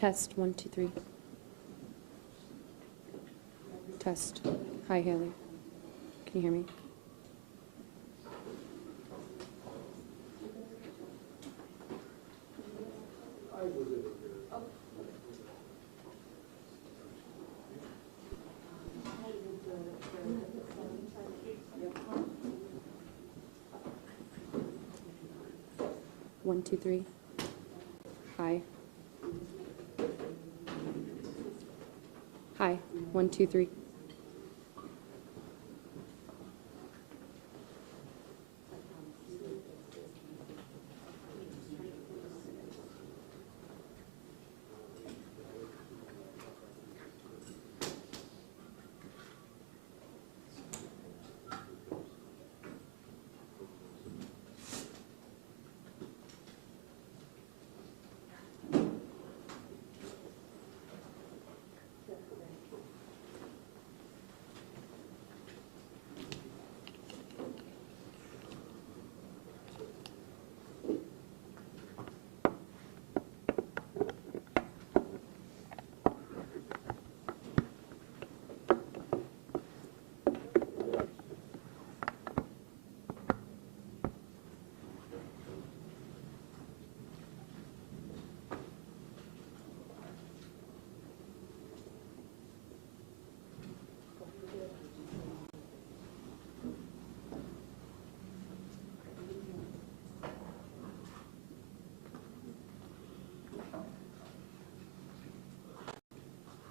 Test, 1, 2, 3. Test. Hi, Haley. Can you hear me? One, two, three. Hi. Hi. 1, 2, 3.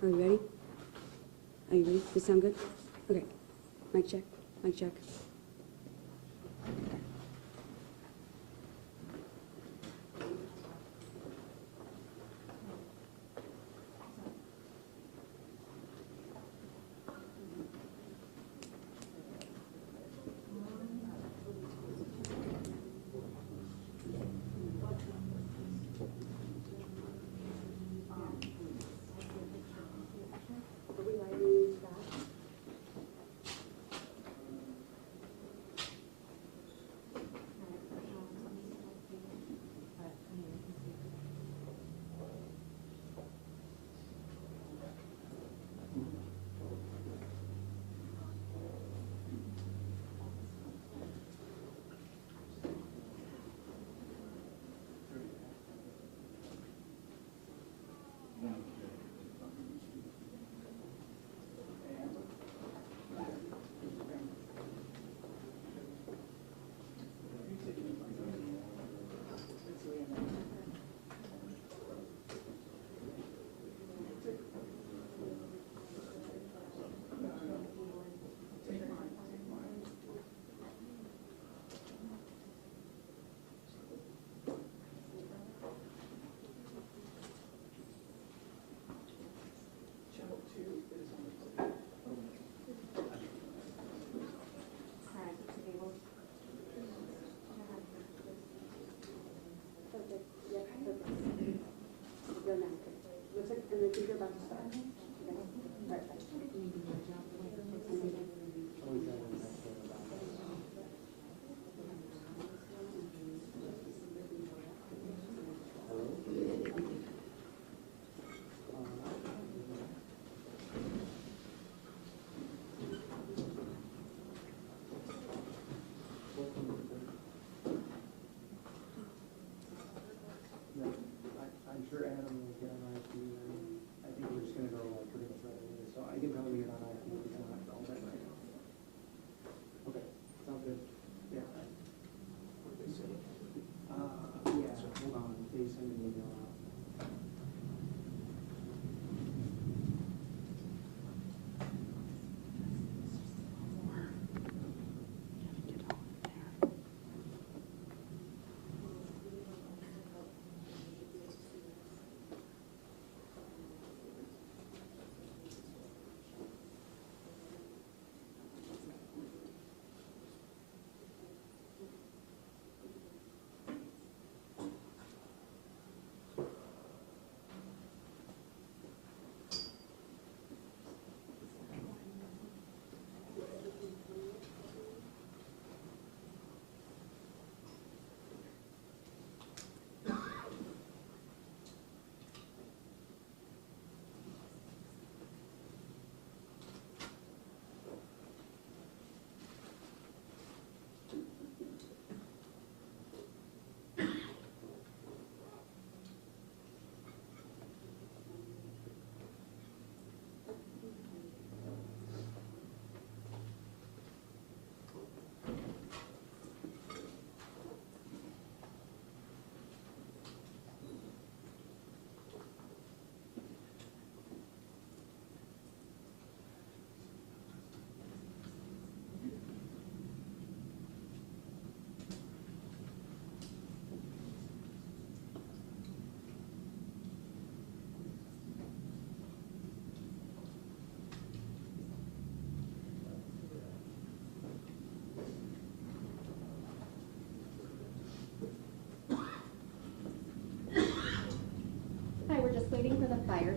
Are you ready? Are you ready? Does it sound good? Okay. Mic check. Mic check.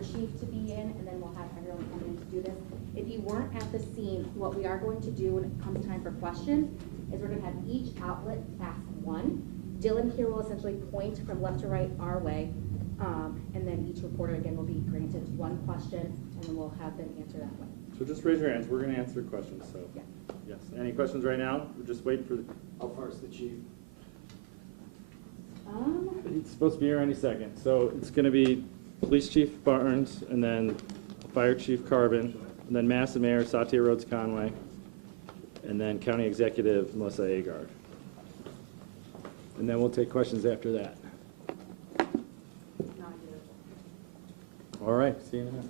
chief to be in, and then we'll have everyone come in to do this. If you weren't at the scene, what we are going to do when it comes time for questions is we're gonna have each outlet ask one. Dylan here will essentially point from left to right our way, and then each reporter again will be granted one question, and then we'll have them answer that way. So just raise your hands. We're going to answer questions. So, Yeah. yes. Any questions right now? We're just waiting for the. How far is the chief? He's supposed to be here any second. So it's going to be Police Chief Barnes, and then Fire Chief Carbon, and then Mass Mayor Satya Rhodes Conway, and then County Executive Melissa Agard. And then we'll take questions after that. All right. See you in a minute.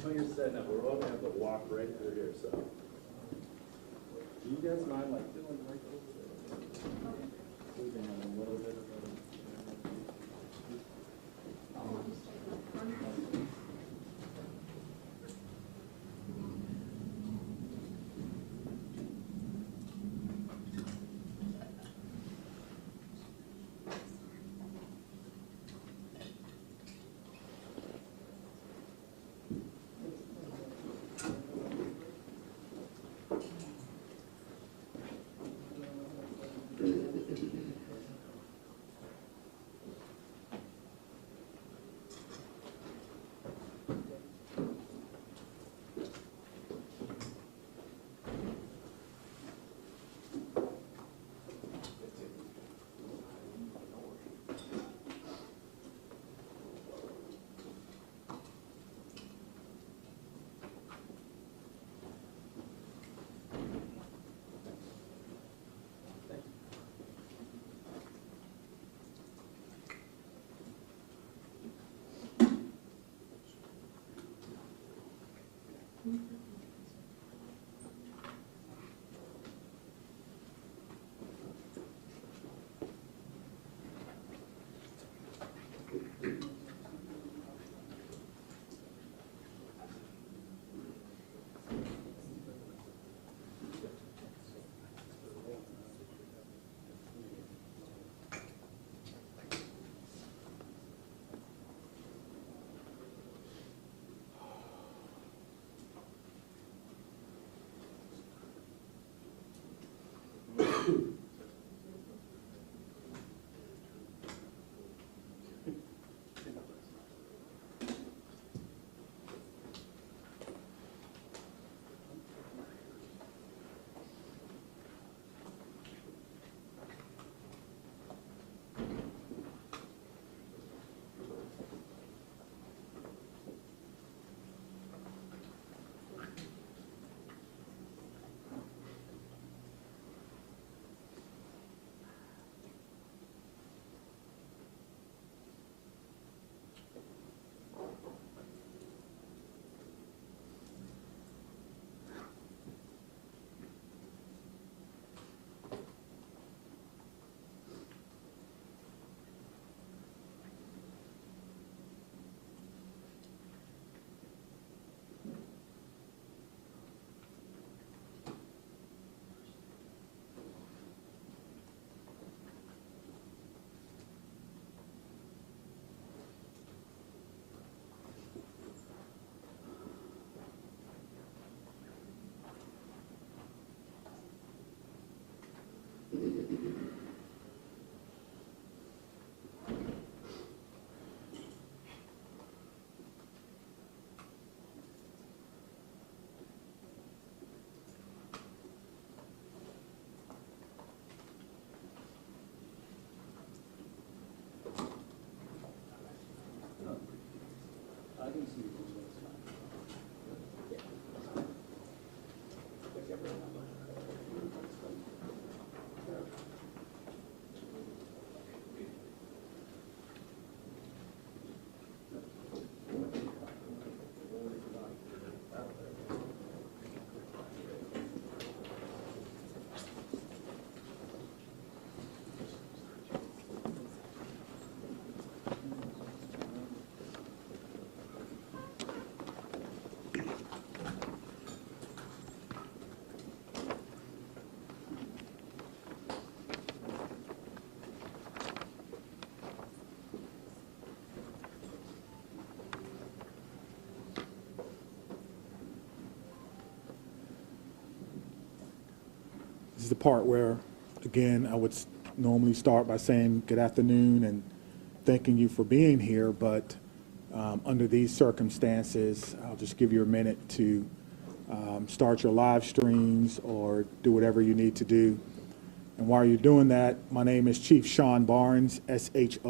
I know you're setting up. We're all going to have to walk right through here, so. Do you guys mind, like, doing right over there? We can have a little bit of a. the part where, again, I would normally start by saying good afternoon and thanking you for being here, but under these circumstances, I'll just give you a minute to start your live streams or do whatever you need to do. And while you're doing that, my name is Chief Shon Barnes, S-H-O-N-B-A-R-N-E-S.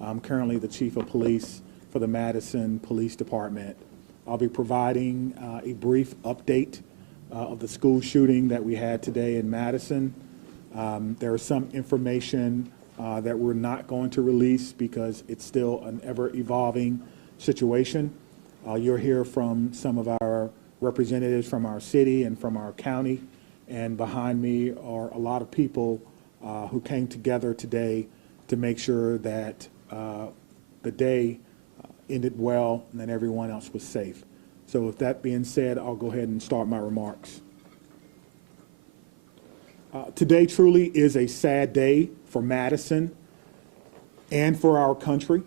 I'm currently the Chief of Police for the Madison Police Department. I'll be providing a brief update of the school shooting that we had today in Madison. There is some information that we're not going to release because it's still an ever-evolving situation. You'll hear from some of our representatives from our city and from our county. And behind me are a lot of people who came together today to make sure that the day ended well and that everyone else was safe. So with that being said, I'll go ahead and start my remarks. Today truly is a sad day for Madison and for our country.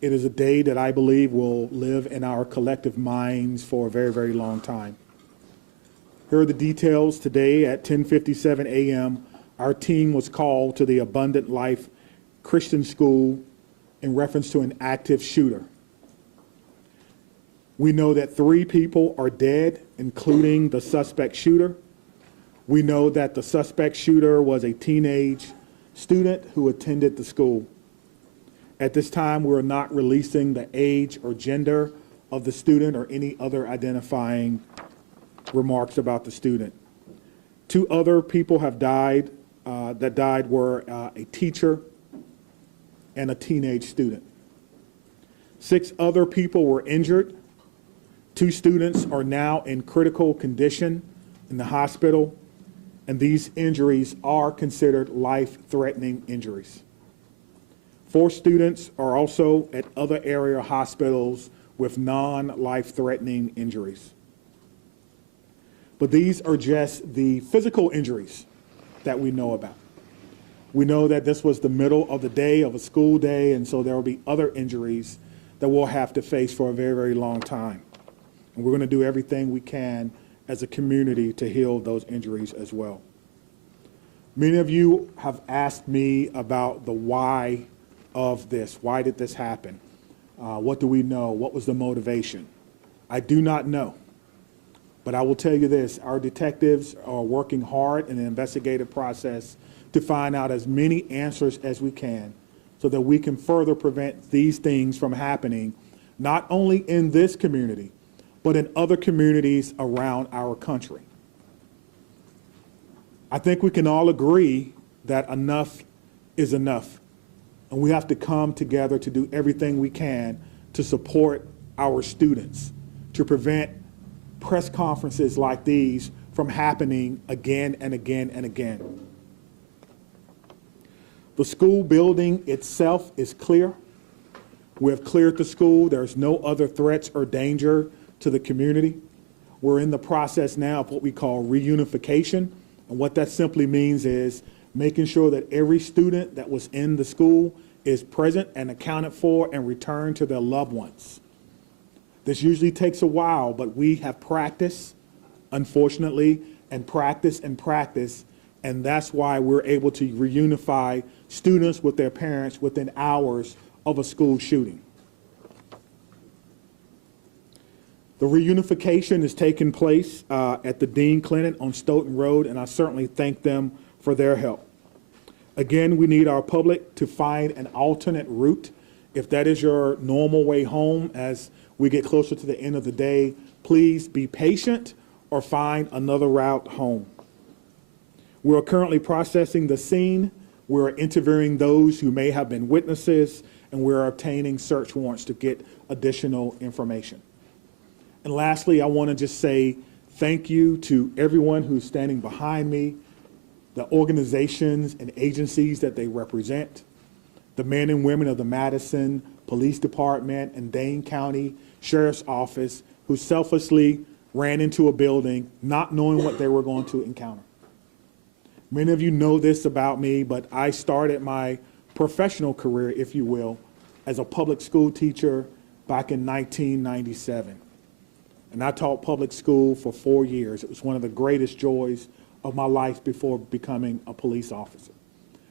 It is a day that I believe will live in our collective minds for a very, very long time. Here are the details. Today at 10:57 a.m., our team was called to the Abundant Life Christian School in reference to an active shooter. We know that 3 people are dead, including the suspect shooter. We know that the suspect shooter was a teenage student who attended the school. At this time, we're not releasing the age or gender of the student or any other identifying remarks about the student. 2 other people have died. That died were a teacher and a teenage student. 6 other people were injured. 2 students are now in critical condition in the hospital, and these injuries are considered life-threatening injuries. 4 students are also at other area hospitals with non-life-threatening injuries. But these are just the physical injuries that we know about. We know that this was the middle of the day, of a school day, and so there will be other injuries that we'll have to face for a very, very long time. And we're going to do everything we can as a community to heal those injuries as well. Many of you have asked me about the why of this. Why did this happen? What do we know? What was the motivation? I do not know. But I will tell you this, our detectives are working hard in the investigative process to find out as many answers as we can so that we can further prevent these things from happening, not only in this community, but in other communities around our country. I think we can all agree that enough is enough, and we have to come together to do everything we can to support our students, to prevent press conferences like these from happening again and again and again. The school building itself is clear. We have cleared the school. There's no other threats or danger to the community. We're in the process now of what we call reunification. And what that simply means is making sure that every student that was in the school is present and accounted for and returned to their loved ones. This usually takes a while, but we have practiced, unfortunately, and practice, and that's why we're able to reunify students with their parents within hours of a school shooting. The reunification is taking place at the Dean Clinic on Stoughton Road, and I certainly thank them for their help. Again, we need our public to find an alternate route. If that is your normal way home as we get closer to the end of the day, please be patient or find another route home. We're currently processing the scene. We're interviewing those who may have been witnesses, and we're obtaining search warrants to get additional information. And lastly, I want to just say thank you to everyone who's standing behind me, the organizations and agencies that they represent, the men and women of the Madison Police Department and Dane County Sheriff's Office who selflessly ran into a building not knowing what they were going to encounter. Many of you know this about me, but I started my professional career, if you will, as a public school teacher back in 1997. And I taught public school for 4 years. It was one of the greatest joys of my life before becoming a police officer.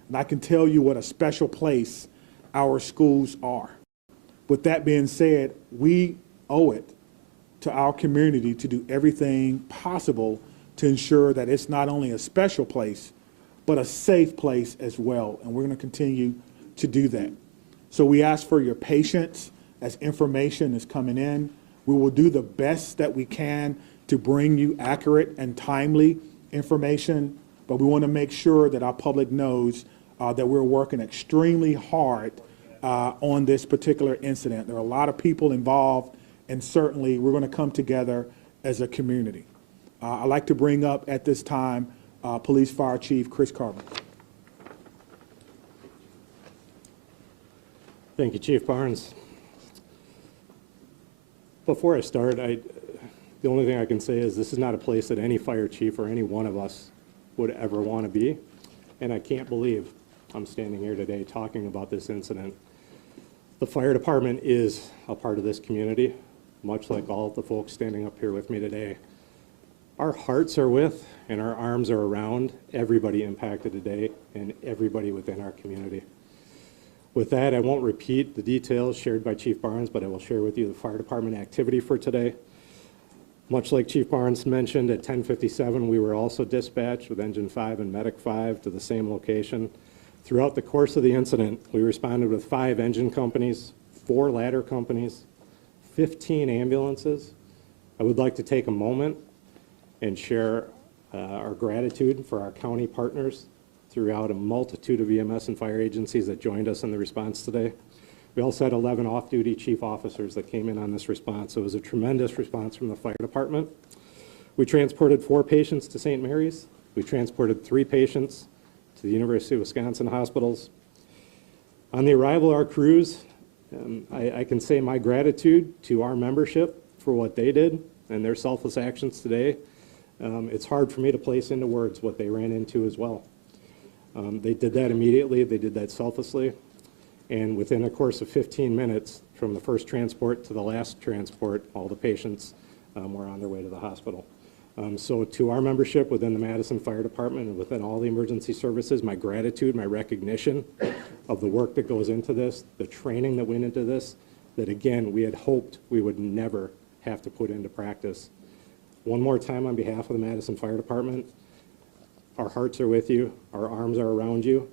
And I can tell you what a special place our schools are. With that being said, we owe it to our community to do everything possible to ensure that it's not only a special place, but a safe place as well. And we're going to continue to do that. So we ask for your patience as information is coming in. We will do the best that we can to bring you accurate and timely information, but we want to make sure that our public knows that we're working extremely hard on this particular incident. There are a lot of people involved, and certainly we're going to come together as a community. I'd like to bring up at this time Police Fire Chief Chris Carbon. Thank you, Chief Barnes. Before I start, the only thing I can say is this is not a place that any fire chief or any one of us would ever want to be, and I can't believe I'm standing here today talking about this incident. The fire department is a part of this community, much like all of the folks standing up here with me today. Our hearts are with and our arms are around everybody impacted today and everybody within our community. With that, I won't repeat the details shared by Chief Barnes, but I will share with you the fire department activity for today. Much like Chief Barnes mentioned, at 10:57, we were also dispatched with Engine 5 and Medic 5 to the same location. Throughout the course of the incident, we responded with 5 engine companies, 4 ladder companies, 15 ambulances. I would like to take a moment and share our gratitude for our county partners throughout a multitude of EMS and fire agencies that joined us in the response today. We also had 11 off-duty chief officers that came in on this response, so it was a tremendous response from the fire department. We transported 4 patients to St. Mary's. We transported 3 patients to the University of Wisconsin hospitals. On the arrival of our crews, I can say my gratitude to our membership for what they did and their selfless actions today. It's hard for me to place into words what they ran into as well. They did that immediately, they did that selflessly, and within a course of 15 minutes, from the first transport to the last transport, all the patients were on their way to the hospital. So to our membership within the Madison Fire Department and within all the emergency services, my gratitude, my recognition of the work that goes into this, the training that went into this, that again, we had hoped we would never have to put into practice. One more time on behalf of the Madison Fire Department, our hearts are with you, our arms are around you,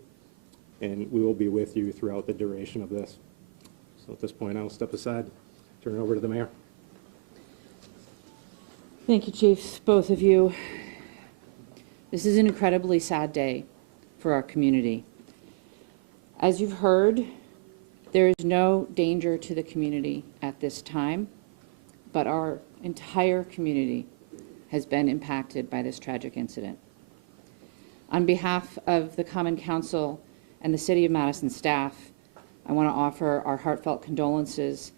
and we will be with you throughout the duration of this. So at this point, I'll step aside, turn it over to the mayor. Thank you, Chiefs, both of you. This is an incredibly sad day for our community. As you've heard, there is no danger to the community at this time, but our entire community has been impacted by this tragic incident. On behalf of the Common Council and the City of Madison staff, I want to offer our heartfelt condolences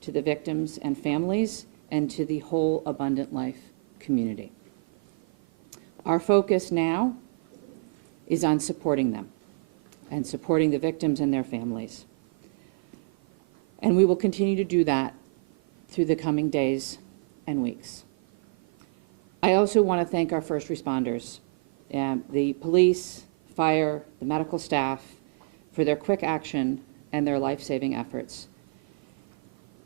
to the victims and families and to the whole Abundant Life community. Our focus now is on supporting them and supporting the victims and their families. And we will continue to do that through the coming days and weeks. I also want to thank our first responders, the police, fire, the medical staff, for their quick action and their life-saving efforts.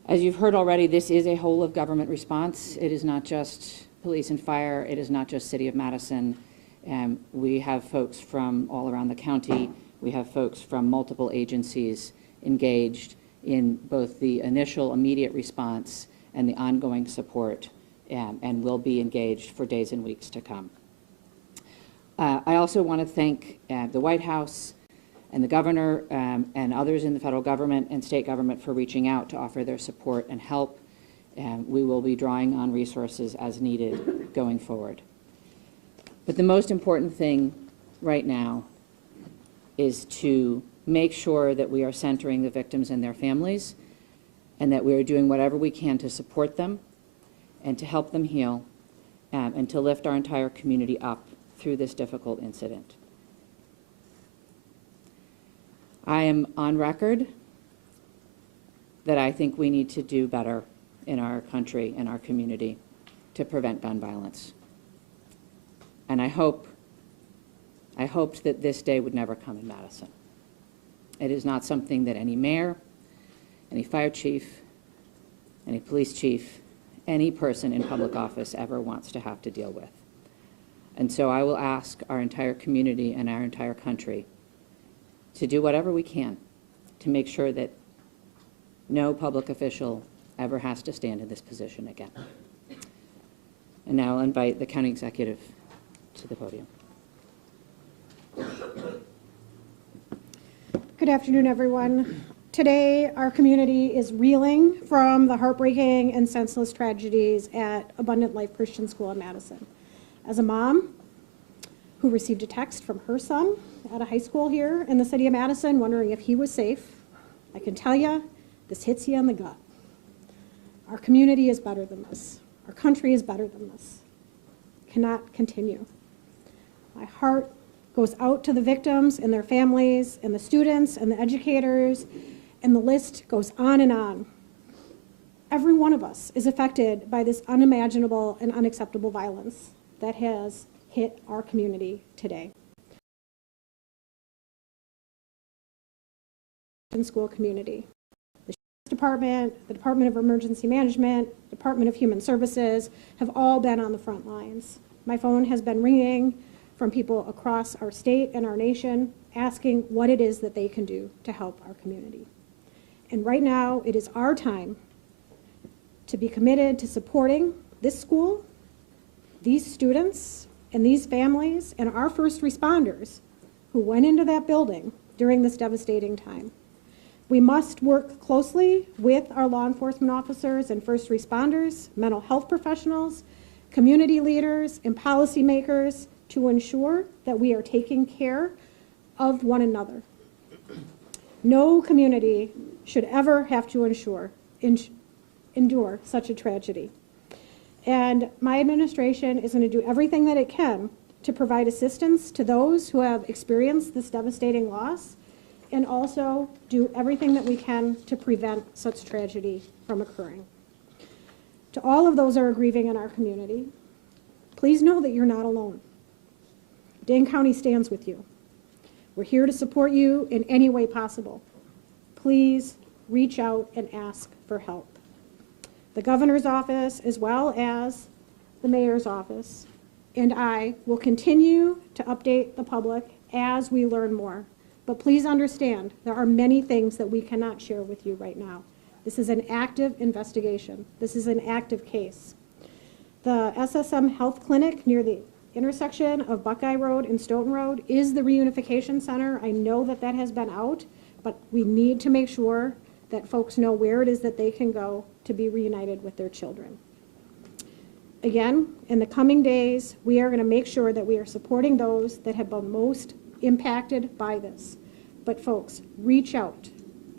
As you've heard already, this is a whole of government response. It is not just police and fire. It is not just City of Madison. We have folks from all around the county. We have folks from multiple agencies engaged in both the initial immediate response and the ongoing support, and will be engaged for days and weeks to come. I also want to thank the White House and the governor and others in the federal government and state government for reaching out to offer their support and help. We will be drawing on resources as needed going forward. But the most important thing right now is to make sure that we are centering the victims and their families, and that we are doing whatever we can to support them and to help them heal, and to lift our entire community up through this difficult incident. I am on record that I think we need to do better in our country and our community to prevent gun violence. And I hoped that this day would never come in Madison. It is not something that any mayor, any fire chief, any police chief, any person in public office ever wants to have to deal with. And so I will ask our entire community and our entire country to do whatever we can to make sure that no public official ever has to stand in this position again. And now I'll invite the county executive to the podium. Good afternoon, everyone. Today, our community is reeling from the heartbreaking and senseless tragedies at Abundant Life Christian School in Madison. As a mom who received a text from her son at a high school here in the city of Madison wondering if he was safe, I can tell you, this hits you in the gut. Our community is better than this. Our country is better than this. Cannot continue. My heart goes out to the victims and their families and the students and the educators, and the list goes on and on. Every one of us is affected by this unimaginable and unacceptable violence that has hit our community today. School community. The Sheriff's Department, the Department of Emergency Management, Department of Human Services have all been on the front lines. My phone has been ringing from people across our state and our nation asking what it is that they can do to help our community. And right now, it is our time to be committed to supporting this school, these students, and these families, and our first responders who went into that building during this devastating time. We must work closely with our law enforcement officers and first responders, mental health professionals, community leaders, and policymakers to ensure that we are taking care of one another. No community should ever have to endure such a tragedy. And my administration is going to do everything that it can to provide assistance to those who have experienced this devastating loss, and also do everything that we can to prevent such tragedy from occurring. To all of those who are grieving in our community, please know that you're not alone. Dane County stands with you. We're here to support you in any way possible. Please reach out and ask for help. The governor's office, as well as the mayor's office, and I will continue to update the public as we learn more. But please understand, there are many things that we cannot share with you right now. This is an active investigation. This is an active case. The SSM Health Clinic near the intersection of Buckeye Road and Stoughton Road is the reunification center. I know that that has been out, but we need to make sure that folks know where it is that they can go to be reunited with their children. Again, in the coming days, we are going to make sure that we are supporting those that have been most impacted by this. But folks, reach out,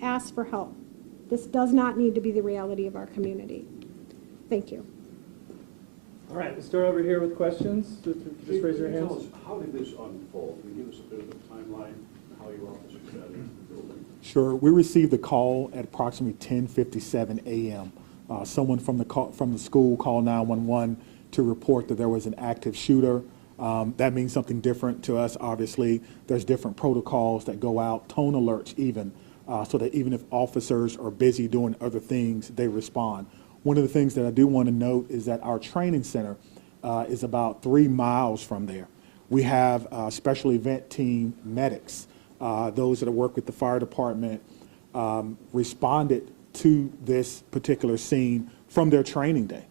ask for help. This does not need to be the reality of our community. Thank you. All right, we'll start over here with questions. Just raise your Can you hands. tell us, how did this unfold? Can you give us a bit of a timeline, how your officers got into the building? Sure. We received a call at approximately 10:57 a.m. Someone from the school called 911 to report that there was an active shooter. That means something different to us, obviously. There's different protocols that go out, tone alerts even, so that even if officers are busy doing other things, they respond. One of the things that I do want to note is that our training center is about 3 miles from there. We have special event team medics, those that work with the fire department, responded to this particular scene from their training day.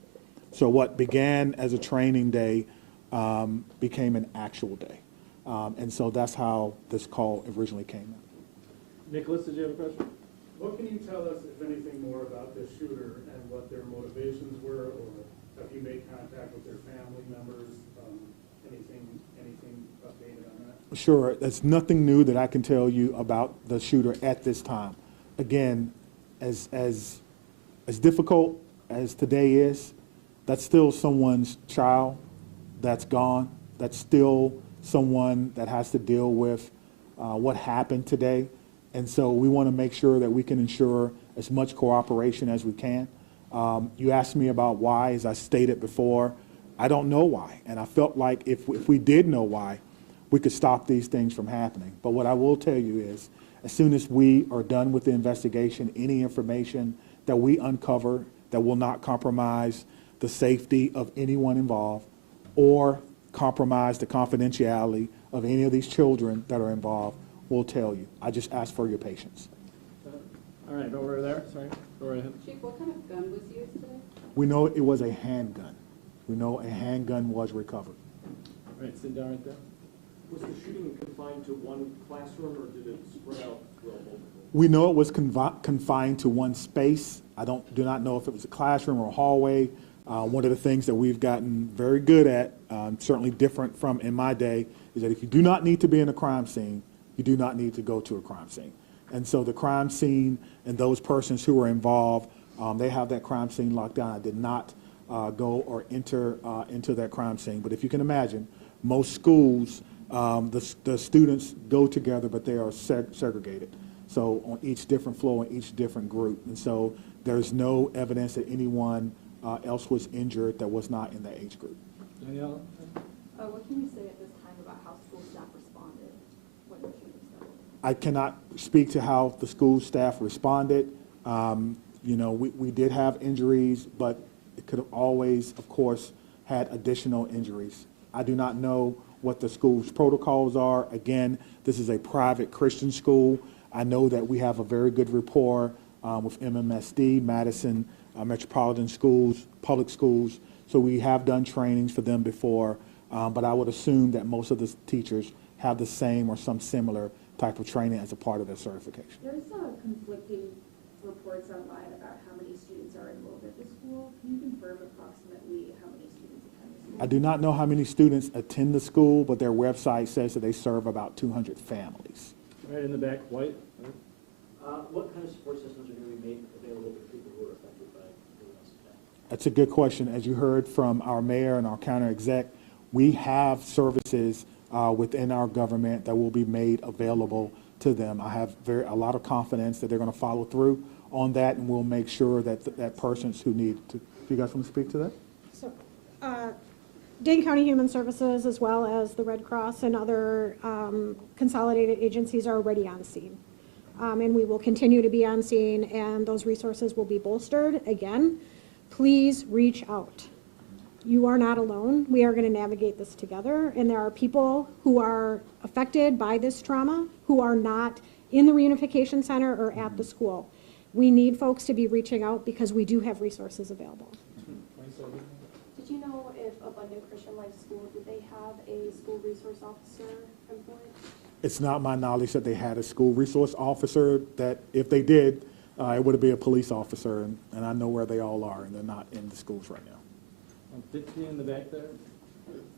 So what began as a training day became an actual day. And so that's how this call originally came in. Nicholas, did you have a question? What can you tell us, if anything, more about this shooter and what their motivations were, or have you made contact with their family members? Anything updated on that? Sure, there's nothing new that I can tell you about the shooter at this time. Again, as difficult as today is, that's still someone's child that's gone. That's still someone that has to deal with what happened today. And so we want to make sure that we can ensure as much cooperation as we can. You asked me about why, as I stated before. I don't know why, and I felt like if we did know why, we could stop these things from happening. But what I will tell you is, as soon as we are done with the investigation, any information that we uncover that will not compromise the safety of anyone involved or compromise the confidentiality of any of these children that are involved, we'll tell you. I just ask for your patience. All right, over there, sorry, go right ahead. Chief, what kind of gun was used today? We know it was a handgun. We know a handgun was recovered. All right, sit down right there. Was the shooting confined to one classroom, or did it spread out throughout multiple? We know it was confined to one space. I do not know if it was a classroom or a hallway. One of the things that we've gotten very good at, certainly different from in my day, is that if you do not need to be in a crime scene, you do not need to go to a crime scene. And so the crime scene and those persons who were involved, they have that crime scene locked down. I did not go or enter into that crime scene. But if you can imagine, most schools, the students go together, but they are segregated. So on each different floor, in each different group. And so there's no evidence that anyone else was injured that was not in the age group. Danielle? What can you say at this time about how school staff responded when the shooting started? I cannot speak to how the school staff responded. You know, we did have injuries, but it could have always, of course, had additional injuries. I do not know what the school's protocols are. Again, this is a private Christian school. I know that we have a very good rapport with MMSD, Madison Metropolitan Schools, public schools. So we have done trainings for them before, but I would assume that most of the teachers have the same or some similar type of training as a part of their certification. There's conflicting reports online about how many students are enrolled at the school. Can you confirm approximately how many students attend the school? I do not know how many students attend the school, but their website says that they serve about 200 families. Right in the back, White. What kind of support systems are going to be made available to people who are affected by this attack? That's a good question. As you heard from our mayor and our county exec, we have services within our government that will be made available to them. I have a lot of confidence that they're going to follow through on that, and we'll make sure that that persons who need to. Do you guys want to speak to that? So, Dane County Human Services, as well as the Red Cross and other consolidated agencies, are already on scene. And we will continue to be on scene, and those resources will be bolstered. Again, please reach out. You are not alone. We are going to navigate this together, and there are people who are affected by this trauma who are not in the reunification center or at the school. We need folks to be reaching out because we do have resources available. Did you know if Abundant Christian Life School, did they have a school resource officer employed? It's not my knowledge that they had a school resource officer. That if they did, it would be a police officer, and I know where they all are, and they're not in the schools right now. Dixie in the back there.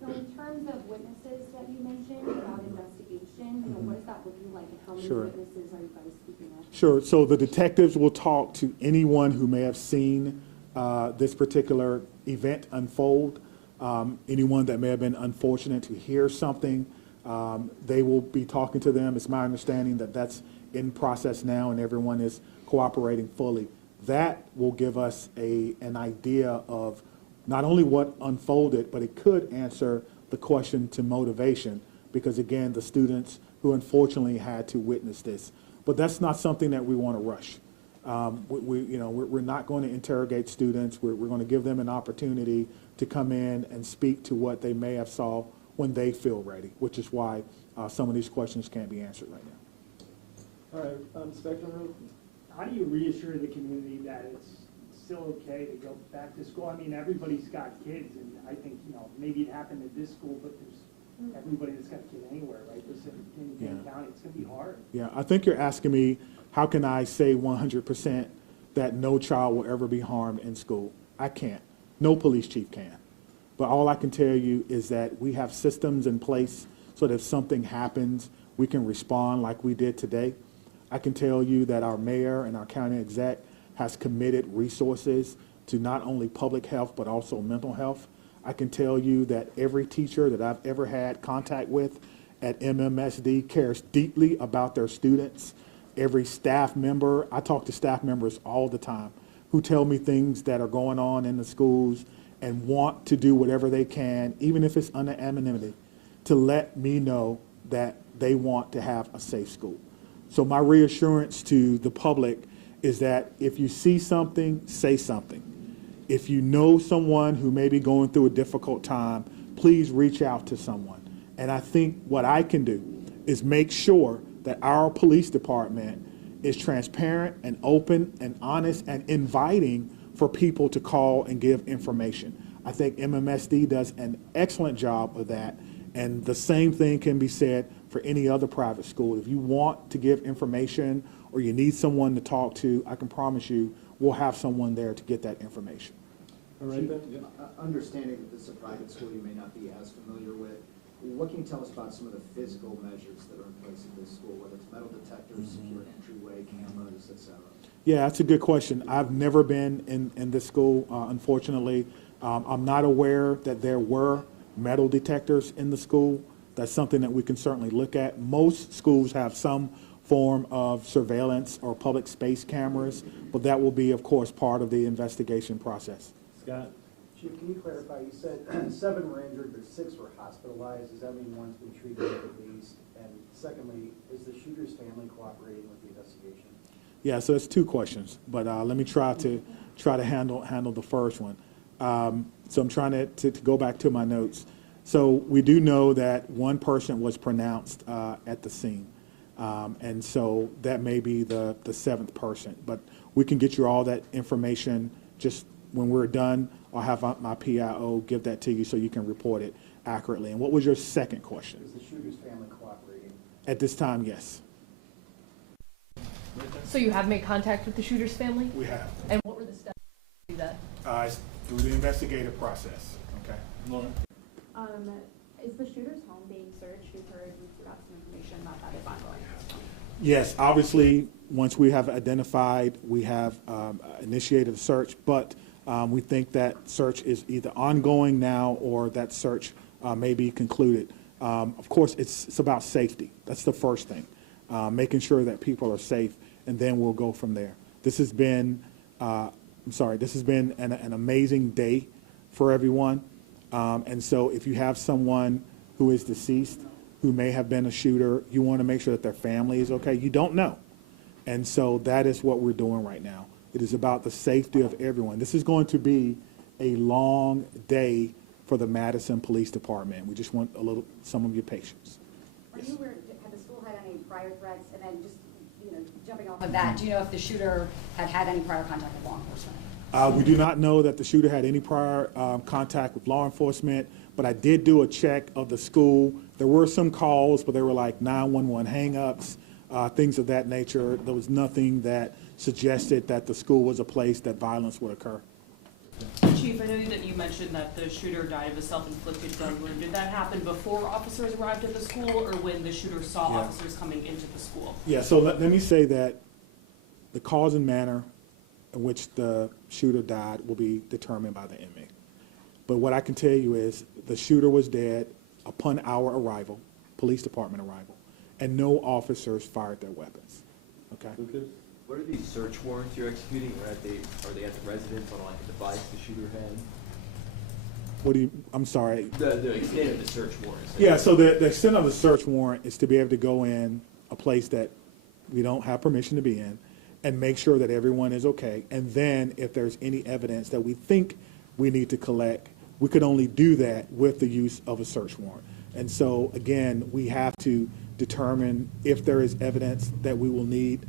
So in terms of witnesses that you mentioned about investigation, what is that looking like, and how many Sure. witnesses are you guys speaking of? Sure. So the detectives will talk to anyone who may have seen this particular event unfold, anyone that may have been unfortunate to hear something. They will be talking to them. It's my understanding that that's in process now, and everyone is cooperating fully. That will give us an idea of not only what unfolded, but it could answer the question to motivation, because again, the students who unfortunately had to witness this. But that's not something that we want to rush. We're not going to interrogate students. We're going to give them an opportunity to come in and speak to what they may have saw when they feel ready, which is why some of these questions can't be answered right now. All right, Spectrum Road. How do you reassure the community that it's still okay to go back to school? I mean, everybody's got kids, and I think, maybe it happened at this school, but there's everybody that's got a kid anywhere, right? This in Dane County, it's gonna be hard. Yeah, I think you're asking me, how can I say 100% that no child will ever be harmed in school? I can't. No police chief can. But all I can tell you is that we have systems in place so that if something happens, we can respond like we did today. I can tell you that our mayor and our county exec has committed resources to not only public health, but also mental health. I can tell you that every teacher that I've ever had contact with at MMSD cares deeply about their students. Every staff member, I talk to staff members all the time, who tell me things that are going on in the schools and want to do whatever they can, even if it's under anonymity, to let me know that they want to have a safe school. So my reassurance to the public is that if you see something, say something. If you know someone who may be going through a difficult time, please reach out to someone. And I think what I can do is make sure that our police department is transparent and open and honest and inviting for people to call and give information. I think MMSD does an excellent job of that, and the same thing can be said for any other private school. If you want to give information or you need someone to talk to, I can promise you we'll have someone there to get that information. All right, then? Yeah. Understanding that this is a private school you may not be as familiar with, what can you tell us about some of the physical measures that are in place at this school, whether it's metal detectors, secure entryway, cameras, et cetera? Yeah, that's a good question. I've never been in this school, unfortunately. I'm not aware that there were metal detectors in the school. That's something that we can certainly look at. Most schools have some form of surveillance or public space cameras, but that will be, of course, part of the investigation process. Scott? Chief, can you clarify, you said 7 were injured, but 6 were hospitalized. Does that mean one's been treated at least? And secondly, is the shooter's family cooperating with the investigation? Yeah, so it's 2 questions, but let me try to handle the first one. So I'm trying to go back to my notes. So we do know that 1 person was pronounced at the scene, and so that may be the 7th person. But we can get you all that information just when we're done. I'll have my PIO give that to you so you can report it accurately. And what was your second question? Is the shooter's family cooperating? At this time, yes. So you have made contact with the shooter's family? We have. And what were the steps to do that? It's through the investigative process. Okay. Lauren? Is the shooter's home being searched? We've heard, we've got some information about that is ongoing. Yes, obviously, once we have identified, we have initiated a search, but we think that search is either ongoing now or that search may be concluded. Of course, it's about safety. That's the first thing, making sure that people are safe, and then we'll go from there. This has been, this has been an amazing day for everyone. And so if you have someone who is deceased, who may have been a shooter, you want to make sure that their family is okay. You don't know. And so that is what we're doing right now. It is about the safety of everyone. This is going to be a long day for the Madison Police Department. We just want some of your patience. Are you aware, had the school had any prior threats? And then just, jumping off of that, do you know if the shooter had any prior contact with law enforcement? We do not know that the shooter had any prior contact with law enforcement, but I did do a check of the school. There were some calls, but they were like 911 hang-ups, things of that nature. There was nothing that suggested that the school was a place that violence would occur. Chief, I know that you mentioned that the shooter died of a self-inflicted gun wound. Did that happen before officers arrived at the school or when the shooter saw officers coming into the school? Yeah, so let me say that the cause and manner in which the shooter died will be determined by the inmate. But what I can tell you is the shooter was dead upon our arrival, police department arrival, and no officers fired their weapons. Okay? Lucas? What are these search warrants you're executing? Are they at the residence on like a device the shooter had? What do you, I'm sorry. The extent of the search warrants. Yeah, so the extent of the search warrant is to be able to go in a place that we don't have permission to be in and make sure that everyone is okay. And then if there's any evidence that we think we need to collect, we could only do that with the use of a search warrant. And so, again, we have to determine if there is evidence that we will need.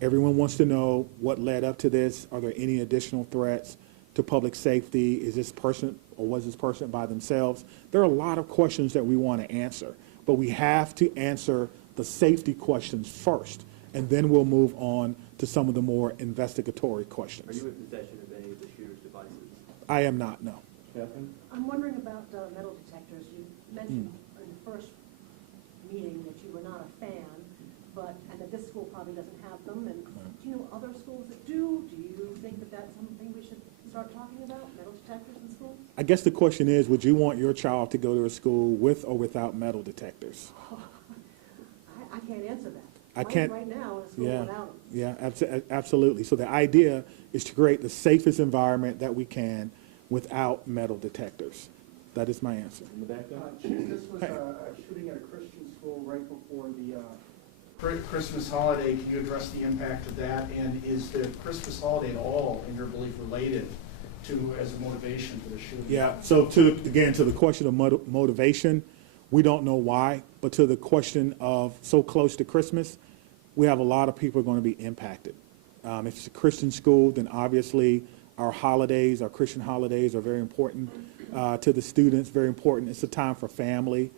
Everyone wants to know what led up to this. Are there any additional threats to public safety? Is this person or was this person by themselves? There are a lot of questions that we want to answer, but we have to answer the safety questions first, and then we'll move on to some of the more investigatory questions. Are you in possession of any of the shooter's devices? I am not, no. Catherine? I'm wondering about metal detectors. You mentioned in the first meeting that you were not a fan, and that this school probably doesn't have them. And do you know other schools that do? Do you think that that's something we should start talking about, metal detectors in schools? I guess the question is, would you want your child to go to a school with or without metal detectors? I can't answer that. I Mine's can't. right now in a school Yeah, without them. yeah, absolutely. So the idea is to create the safest environment that we can without metal detectors. That is my answer. In the back there? Chief, this was a shooting at a Christian school right before the Christmas holiday. Can you address the impact of that? And is the Christmas holiday at all, in your belief, related to, as a motivation for the shooting? Yeah, so to the question of motivation, we don't know why, but to the question of so close to Christmas, we have a lot of people going to be impacted. If it's a Christian school, then obviously our holidays, our Christian holidays are very important to the students, very important. It's a time for family.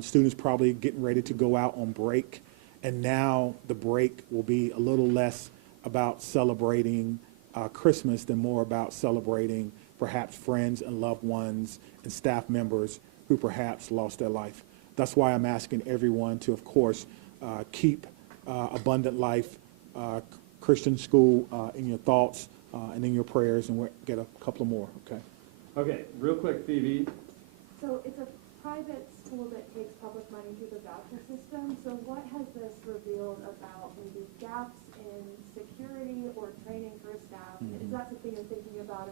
Students probably getting ready to go out on break, and now the break will be a little less about celebrating Christmas than more about celebrating perhaps friends and loved ones and staff members who perhaps lost their life. That's why I'm asking everyone to, of course, keep Abundant Life Christian School in your thoughts and in your prayers, and we'll get a couple more, okay? Okay, real quick, Phoebe. So it's a private school that takes public money through the voucher system. So what has this revealed about maybe gaps in security or training for staff? Is that something you're thinking about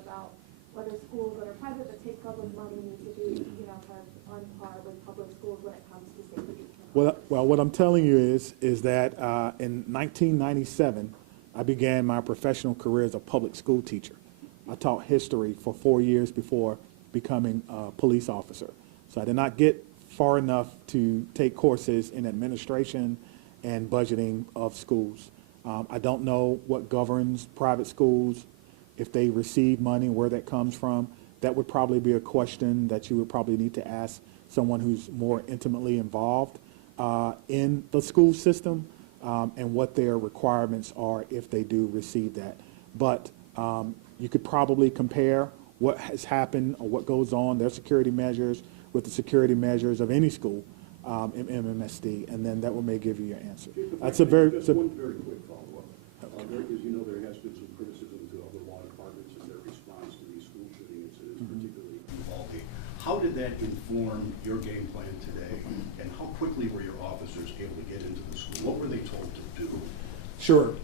whether schools that are private that take public money need to be, kind of on par with public schools when it comes to safety? Well, what I'm telling you is that in 1997, I began my professional career as a public school teacher. I taught history for 4 years before becoming a police officer. So I did not get far enough to take courses in administration and budgeting of schools. I don't know what governs private schools, if they receive money, where that comes from. That would probably be a question that you would probably need to ask someone who's more intimately involved in the school system and what their requirements are if they do receive that. But you could probably compare what has happened or what goes on, their security measures, with the security measures of any school in MMSD, and then that will may give you your answer. That's a very... Just one very quick follow-up. Because you know there has been some criticism to other law departments in their response to these school shooting incidents, particularly Uvalde. How did that inform your game plan today, and how quickly were your officers able to get into the school? What were they told to do? Sure.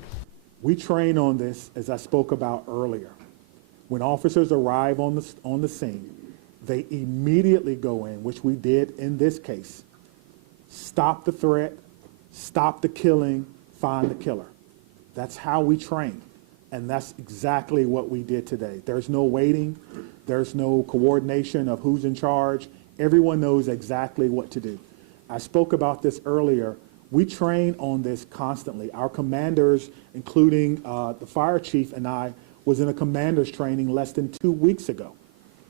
We train on this, as I spoke about earlier. When officers arrive on the scene, they immediately go in, which we did in this case. Stop the threat, stop the killing, find the killer. That's how we train, and that's exactly what we did today. There's no waiting, there's no coordination of who's in charge. Everyone knows exactly what to do. I spoke about this earlier. We train on this constantly. Our commanders, including the fire chief and I, was in a commander's training less than 2 weeks ago,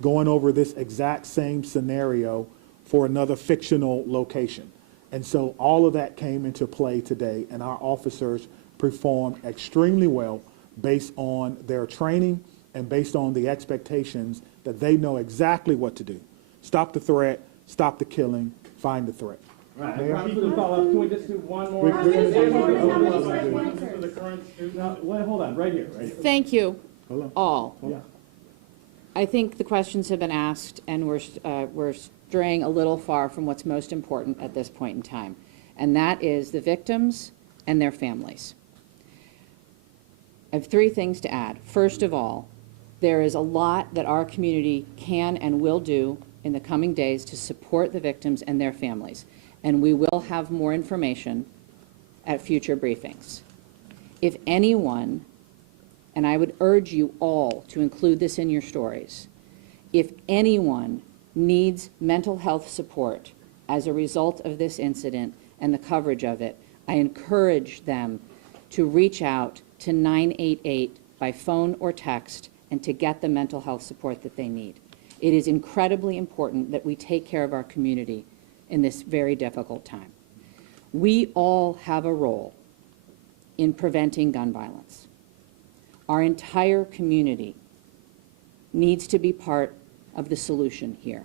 going over this exact same scenario for another fictional location. And so all of that came into play today, and our officers performed extremely well based on their training and based on the expectations that they know exactly what to do. Stop the threat, stop the killing, find the threat. All right, I promise to follow up. Can we just do one more? We're gonna do one more. For the current student. No, wait, hold on, right here, right here. Thank you, all. Yeah. I think the questions have been asked, and we're straying a little far from what's most important at this point in time, and that is the victims and their families. I have 3 things to add. First of all, there is a lot that our community can and will do in the coming days to support the victims and their families, and we will have more information at future briefings. If anyone, and I would urge you all to include this in your stories, if anyone needs mental health support as a result of this incident and the coverage of it, I encourage them to reach out to 988 by phone or text and to get the mental health support that they need. It is incredibly important that we take care of our community in this very difficult time. We all have a role in preventing gun violence. Our entire community needs to be part of the solution here.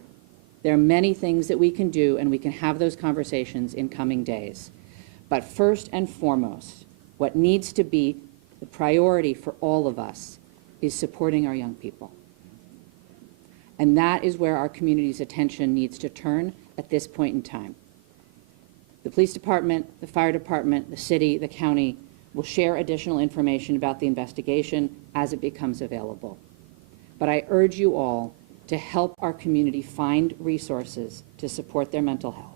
There are many things that we can do, and we can have those conversations in coming days. But first and foremost, what needs to be the priority for all of us is supporting our young people. And that is where our community's attention needs to turn at this point in time. The police department, the fire department, the city, the county will share additional information about the investigation as it becomes available. But I urge you all to help our community find resources to support their mental health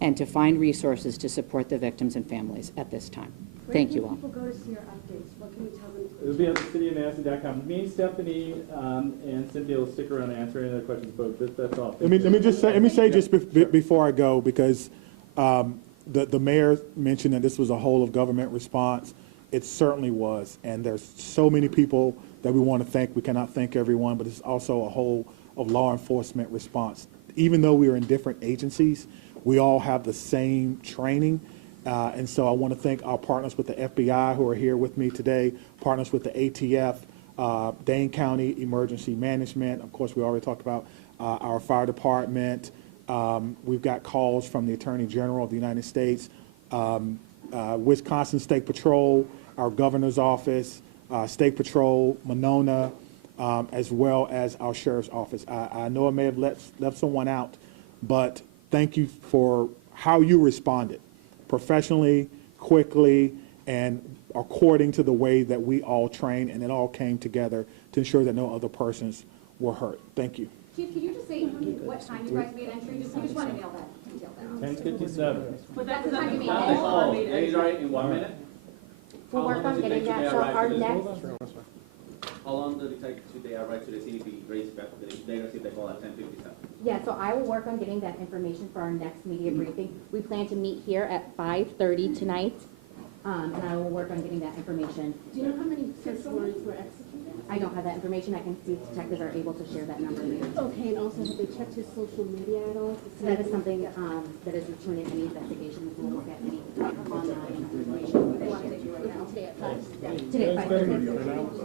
and to find resources to support the victims and families at this time. Thank you all. Where can people go to see your updates? What can you tell them? It'll be on cityofmadison.com. Me, Stephanie, and Cynthia will stick around and answer any other questions, but that's all. Let me say just before I go, because the mayor mentioned that this was a whole of government response. It certainly was, and there's so many people that we want to thank. We cannot thank everyone, but it's also a whole of law enforcement response. Even though we are in different agencies, we all have the same training. And so I want to thank our partners with the FBI who are here with me today, partners with the ATF, Dane County Emergency Management. Of course, we already talked about our fire department. We've got calls from the Attorney General of the United States, Wisconsin State Patrol, our governor's office, State Patrol, Monona, as well as our sheriff's office. I know I may have left someone out, but thank you for how you responded, professionally, quickly, and according to the way that we all trained, and it all came together to ensure that no other persons were hurt. Thank you. Chief, could you just say what time you guys made entry? We just want to nail that detail down. 10:57. But That's the time you made Oh, entry. yeah, he's right, in 1 minute? We'll work on getting that, so our next, How long does it take should they arrive to the city to be raised back? They receive the call at 10:57. yeah, so I will work on getting that information for our next media briefing. We plan to meet here at 5:30 tonight, and I will work on getting that information. Do you know how many search warrants were executed? I don't have that information. I can see if detectives are able to share that number later. Okay, and also have they checked his social media at all? So that is something that is routine in any investigation. We will look at any online information. They want to take you right now. Today at 5. Today at 5:30.